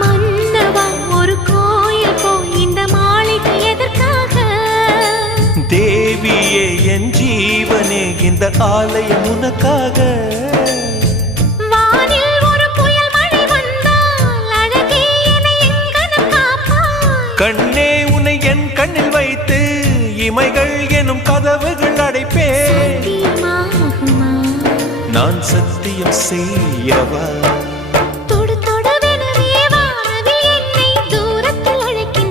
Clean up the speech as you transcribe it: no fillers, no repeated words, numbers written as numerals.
மன்னவா ஒரு கோயில் போய் இந்த மாளிகை எதற்காக? தேவியே என் ஜீவனே இந்த ஆலயம் உனக்காக. வானில் ஒரு புயல் மழை வந்தால் அழகே என்னை எங்கனம் காப்பாய். கண்ணே உன்னை என் கண்ணில் வைத்து இமைகள் எனும் கதவுகள் அடைப்பேன். சத்தியமாகுமா? நான் சத்தியம் செய்யவா?